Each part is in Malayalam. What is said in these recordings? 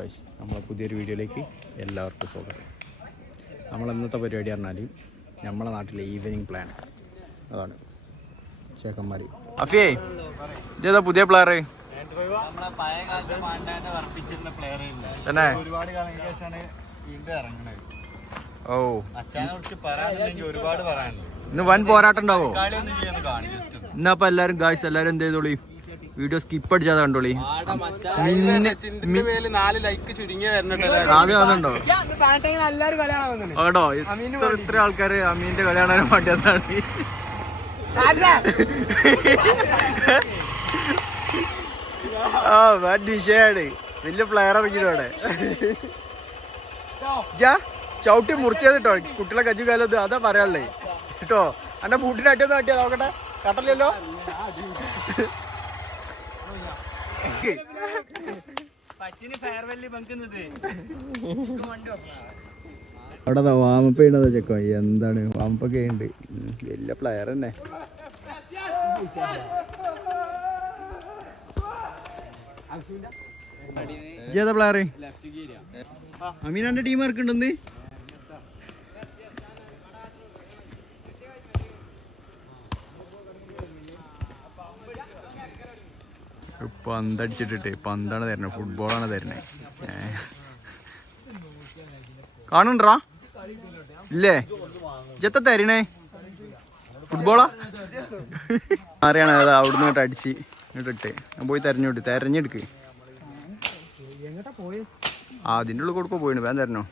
ഗൈസ് നമ്മളെ പുതിയൊരു വീഡിയോയിലേക്ക് എല്ലാവർക്കും സ്വാഗതം. നമ്മൾ ഇന്നത്തെ പരിപാടി പറഞ്ഞാൽ നമ്മളെ നാട്ടിലെ ഈവനിങ് പ്ലാൻ അതാണ്. ചേക്കന്മാർ അഫിയേ ഇതേതാ പുതിയ പ്ലെയർ തന്നെ? ഇറങ്ങുന്നത് ഓ. ഇന്ന് വൻ പോരാട്ടം ഉണ്ടാവോ? ഇന്നപ്പോ എല്ലാരും ഗായ്സ് എല്ലാരും എന്ത് ചെയ്തോളി? വീഡിയോ സ്കിപ്പ് അടിച്ചാൽ കണ്ടോളി. അതുണ്ടോ കേട്ടോ ഇത്ര ഇത്ര ആൾക്കാര് അമീന്റെ കളി പാട്ടിയതാണ് വേണ്ടി ആ ഡിഷയാണ് വലിയ പ്ലെയർ ഇറങ്ങിയിട്ടോ അവിടെ. ചവിട്ടി മുറിച്ചത് കേട്ടോ കുട്ടികളെ കജ്ജു കാലത്ത് അതാ പറയാനുള്ളേ. കേട്ടോ അന്റെ ബൂട്ടിന്റെ അട്ടിയൊന്നും തട്ടിയാ നോക്കട്ടെ. കട്ടല്ലോ പച്ചിന് ഫെയർവെല്ലി പങ്കുന്നത് അവിടെ വാമപ്പ് ചെയ്യണത് ചെക്കോ എന്താണ്? വാമപ്പൊക്കെ ഉണ്ട് വലിയ പ്ലെയർ തന്നെ. ഏതാ പ്ലെയർ അമീനാന്റെ ടീം ഇറക്കുന്നുണ്ടെന്ന് പന്തടിച്ചിട്ടിട്ട് പന്താണ് തരണേ ഫുട്ബോളാണ് തരണേ കാണുണ്ടാ ഇല്ലേ? ജത്ത തരണേ? ഫുട്ബോളാ അറിയണ അതാ അവിടുന്ന് ഇങ്ങോട്ട് അടിച്ച് ഇങ്ങോട്ടിട്ട് ഞാൻ പോയി തെരഞ്ഞോട്ട് തെരഞ്ഞെടുക്ക്. ആ അതിന്റെ ഉള്ളിൽ കൊടുക്കോ പോയിന് വേഗം തരണോ?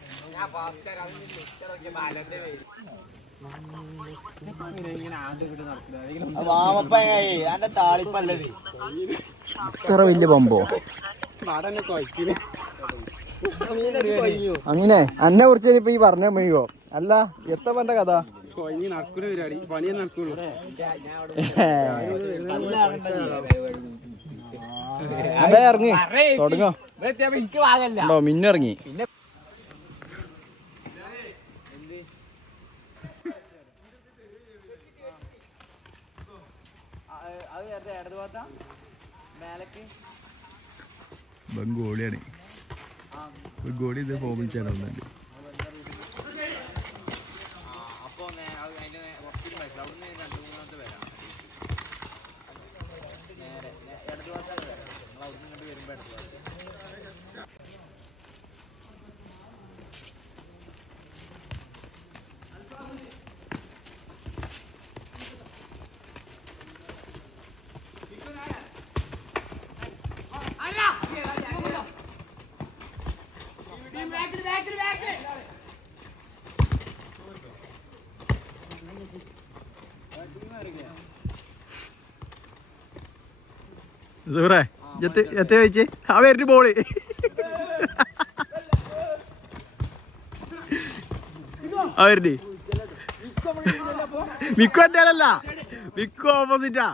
ഇത്ര വലിയ പമ്പോ? അങ്ങനെ അന്നെ കുറിച്ച് ഇപ്പൊ ഈ പറഞ്ഞ മയ്യോ അല്ല എത്ര പണ്ട കഥ? അതെ ഇറങ്ങി. തുടങ്ങോ. മിന്നിറങ്ങി. ഗോളിയാണ്. ഒരു ഗോളി ഇത് ഫോമിൽ ചേരുന്നുണ്ട് സൂറേ എത്തി ചോദിച്ചേ? ആ വരുന്ന ബോൾ ആ വരുന്നേ. മിക്കോ ആളല്ല മിക്കു ഓപ്പോസിറ്റാ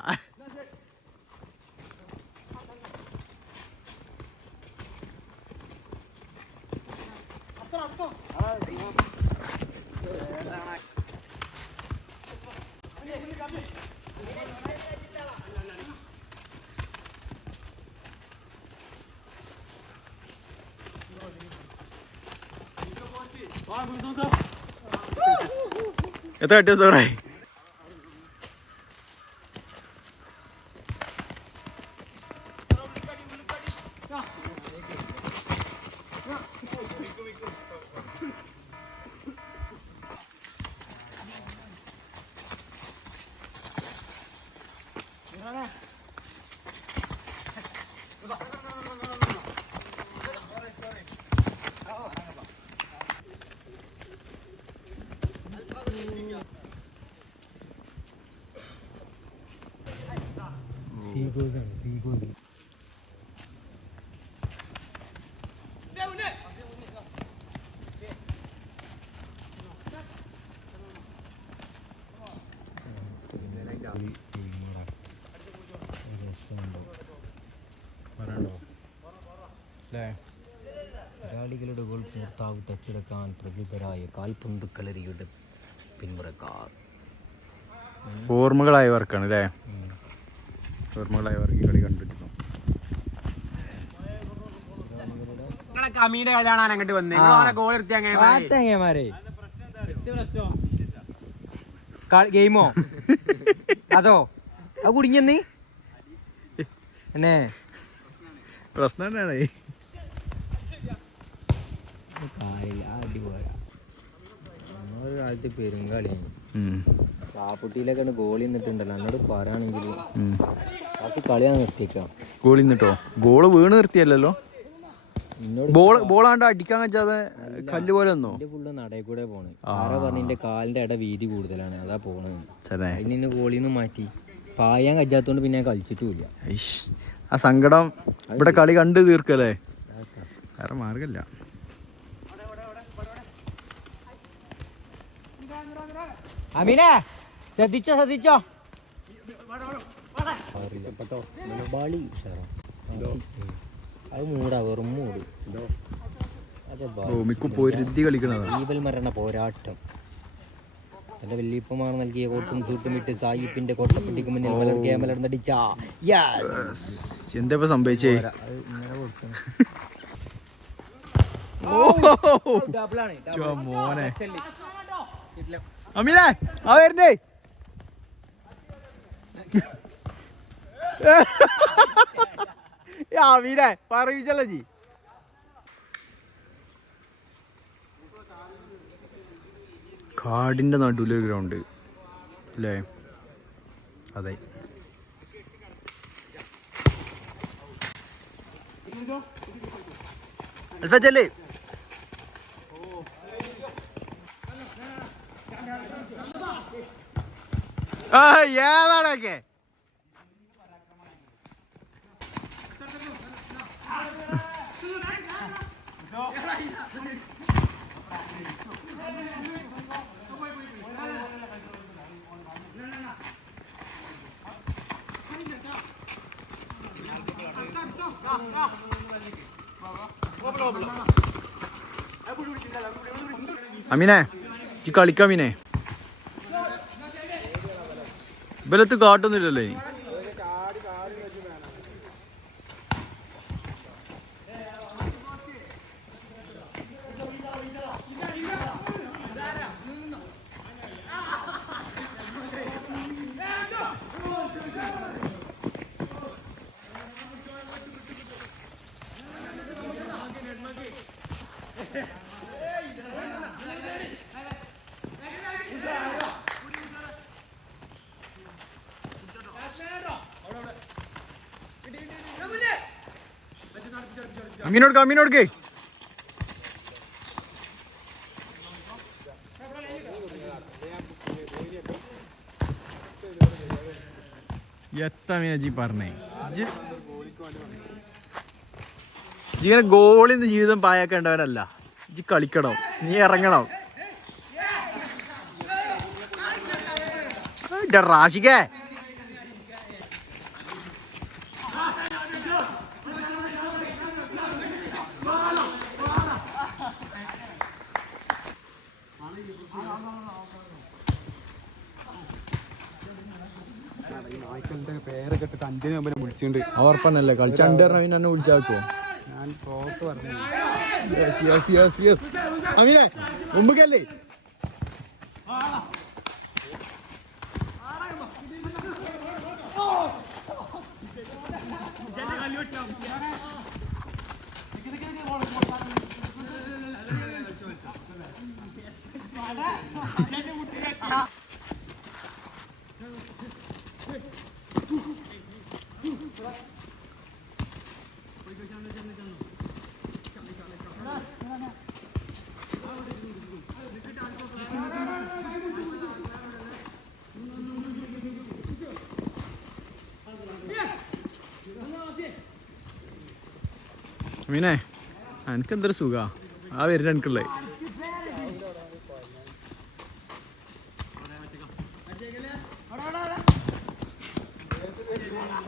എത്ര കിട്ടിയ സൂറേ? എതിരാളികളുടെ ഗോൾ പൂർത്താവ് തച്ചിടക്കാൻ പ്രഗത്ഭരായ കാൽപന്ത് കളരിയുടെ പിന്മുറക്കാർ ഓർമ്മകളായവർക്കാണ് അല്ലേ ഓർമ്മകളായവർക്ക് കളി ഞങ്ങളെ കമീന്റെ അങ്ങോട്ട് ഗോൾ ഗെയിമോ? അതോ? അത് കുടുങ്ങിയെന്ന് എന്നെ? പ്രശ്നം തന്നെയാണ്. അടിപൊളി ഒരു കാലത്ത് പെരുങ്കളിയാണ് ചാപ്പുട്ടിയിലൊക്കെ ഗോളി നിന്നിട്ടുണ്ടല്ലോ എന്നോട് പറയാണെങ്കിൽ ഗോളി നിന്നിട്ടോ? ഗോൾ വീണ് നിർത്തിയല്ലോ ബോൾ ബോളാണ്ട് അടിക്കാൻ വെച്ചാതെ കല്ല് പോലെ ഒന്നോ എന്റെ ഫുള്ള് നടയിൽ കൂടെ പോണ്. ആരാ പറഞ്ഞ കാലിന്റെ ഇട വീതി കൂടുതലാണ്. അതാ പോണത് ഗോളിന്ന് ഗോളിൽ നിന്ന് മാറ്റി. പായാൻ കജ്ജാത്തോണ്ട് പിന്നെ കളിച്ചിട്ടില്ല കളിച്ചിട്ടുമില്ല. ആ സങ്കടം ഇവിടെ കളി കണ്ട് തീർക്കല്ലേ? വേറെ മാർഗല്ല. അമീനെ ശ്രദ്ധിച്ചോ ശ്രദ്ധിച്ചോ? ബാളി ഉഷാറാ. അത് മൂടാ വെറും മൂട്. ജീവൽ മരണ പോരാട്ടം. എന്റെ വല്യപ്പമാണ് നൽകിയ കോട്ടും ചൂട്ടും ഇട്ട് സായിപ്പിന്റെ കോട്ടപ്പെട്ടിക്ക് മുന്നിൽ മലർക്കിയ മലർന്നടിച്ച യെസ്. എന്താ സംഭവിച്ചേ? മോനെ. അമീനെ ആ വരുന്നേ. അമീനെ പറയിച്ചല്ലോ ജി കാടിന്റെ നടുവിലൊരു ഗ്രൗണ്ട് അല്ലേ അതെ. അൽഫല്ലേ ഏതാണൊക്കെ? അമീനെ ഈ കളിക്കാം അമീനെ. ഇവലത്ത് കാട്ടൊന്നുമില്ലല്ലോ ഇനി അമീനോട് കേ എത്ര മീനജി പറഞ്ഞേ? ഇങ്ങനെ ഗോളിന്ന് ജീവിതം പായാക്കേണ്ടവനല്ല ജി കളിക്കണോ. നീ ഇറങ്ങണോ. എന്റെ അഞ്ചിന് വിളിച്ചിട്ടുണ്ട്. ഉറപ്പന്നല്ലേ? കളിച്ചണ്ട് പറഞ്ഞ എന്നെ വിളിച്ചാക്കോ ഞാൻ പുറത്ത് പറഞ്ഞു യെസ് യെസ് യെസ് യെസ് അമീനെ മുമ്പക്കല്ലേ? അമീനെ എനിക്ക് എന്തൊരു സുഖ? ആ വരുന്ന എനിക്കുള്ളേ.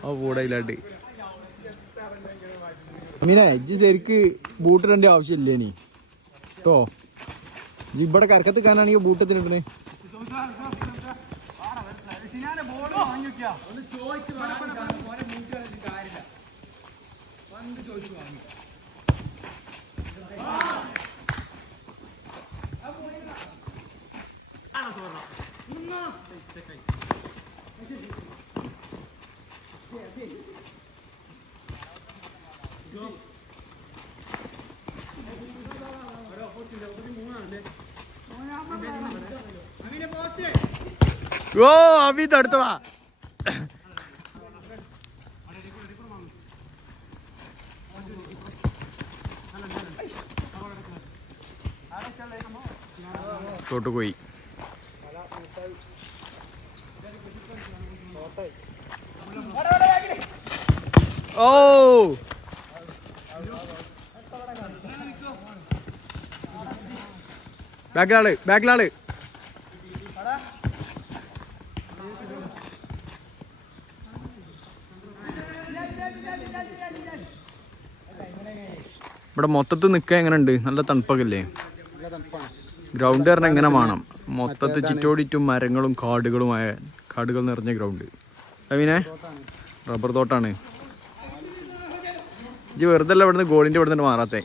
ആ കൂടയിലാട്ടി മീനെ ഇജ്ജ് ശരിക്ക് ബൂട്ടിടേണ്ട ആവശ്യമില്ല ഇനി? കേട്ടോ ഇവിടെ കരക്കത്ത് കാണാണെങ്കിൽ ബൂട്ടത്തിനിടണേ ചോദിച്ചു ഓ അഭി തടുത്തു വാ. തോട്ട് പോയി. ഓ. ബാക്കിലാൾ ബാക്കിലാൾ. ഇവിടെ മൊത്തത്തിൽ നിൽക്കാൻ എങ്ങനെ ഉണ്ട് നല്ല തണുപ്പൊക്കെ ഗ്രൗണ്ട് പറഞ്ഞാൽ എങ്ങനെ വേണം? മൊത്തത്തിൽ ചുറ്റോടിറ്റും മരങ്ങളും കാടുകളുമായ കാടുകൾ നിറഞ്ഞ ഗ്രൗണ്ട്. അവിനെ റബ്ബർ തോട്ടാണ്. ഇജ്ജ് വെറുതെ അല്ല ഇവിടുന്ന് ഗോളിന്റെ ഇവിടുന്ന് മാറാത്തേ.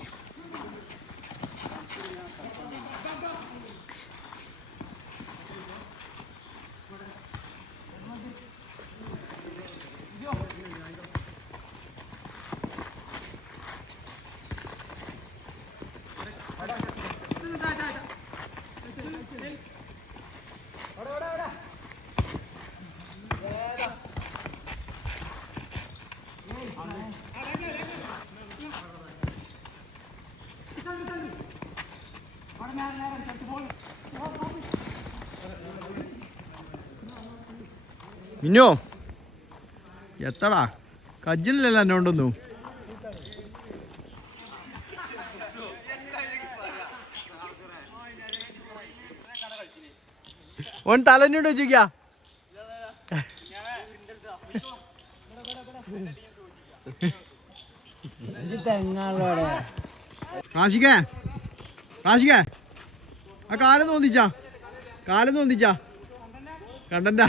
മിന്നോ. എത്തടാ. കജ്ജിലല്ലോ എന്നോണ്ടൊന്നും ഓൻ തലഞ്ഞോണ്ട് വെച്ചിരിക്കാ. റാഷിക്കേ. റാഷിക്കേ. ആ കാലം തോന്നിച്ചാ കാലം തോന്നിച്ചാ കണ്ടന്റ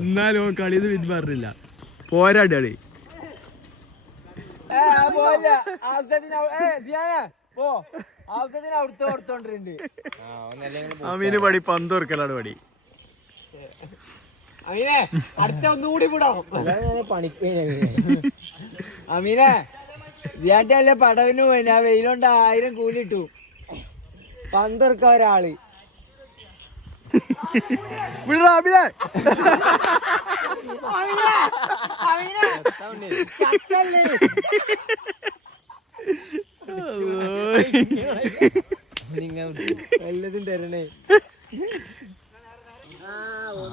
എന്നാലും കളി ഇത് പിന്മാറില്ല പോരാടി കളി അമീന് പടി പന്ത് ഓർക്കലാണ് പടി. അമീനെ അടുത്ത ഒന്നുകൂടി വിടാം. പണിക്ക് അമീനെ അല്ലേ പടവിന് പോയി. ഞാൻ വെയിലുണ്ട് ആയിരം കൂലിട്ടു. പന്തെറുക്ക ഒരാൾ. എല്ലതും തരണേ.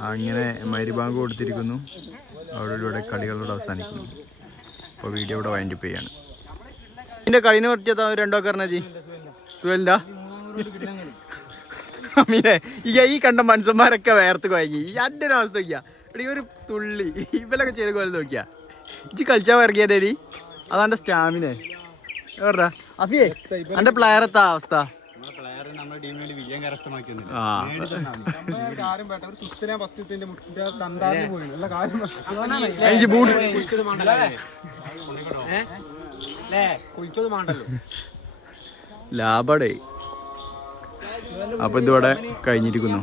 അങ്ങനെ മരിബാങ്ക് കൊടുത്തിരിക്കുന്നു. അവിടെ കളികളോട് അവസാനിക്കുന്നു. അപ്പോൾ വീഡിയോ ഇവിടെ വൈൻഡപ്പ് ചെയ്യാണ്. ഇതിന്റെ കളിനെ പറ്റിയതാ രണ്ടോ കർണജി സുഖല്ല അമീനെ ഈ കണ്ട മനുഷ്യന്മാരൊക്കെ വേർത്ത് കുഴങ്ങി ഈ എന്റെ ഒരു അവസ്ഥ നോക്കിയാ. ഇടീ ഒരു തുള്ളി. ഇവലൊക്കെ ചെയ്ത് പോലെ നോക്കിയാ. ഇജ്ജ് കളിച്ചാൽ ഇറങ്ങിയതേരി അതാന്റെ സ്റ്റാമിന. എവിടാ? അഫിയേ എന്റെ പ്ലെയർ എത്താ അവസ്ഥ? ബൂട്ട്. ലാഭടേ അപ്പൊ ഇതിവിടെ കഴിഞ്ഞിരിക്കുന്നു.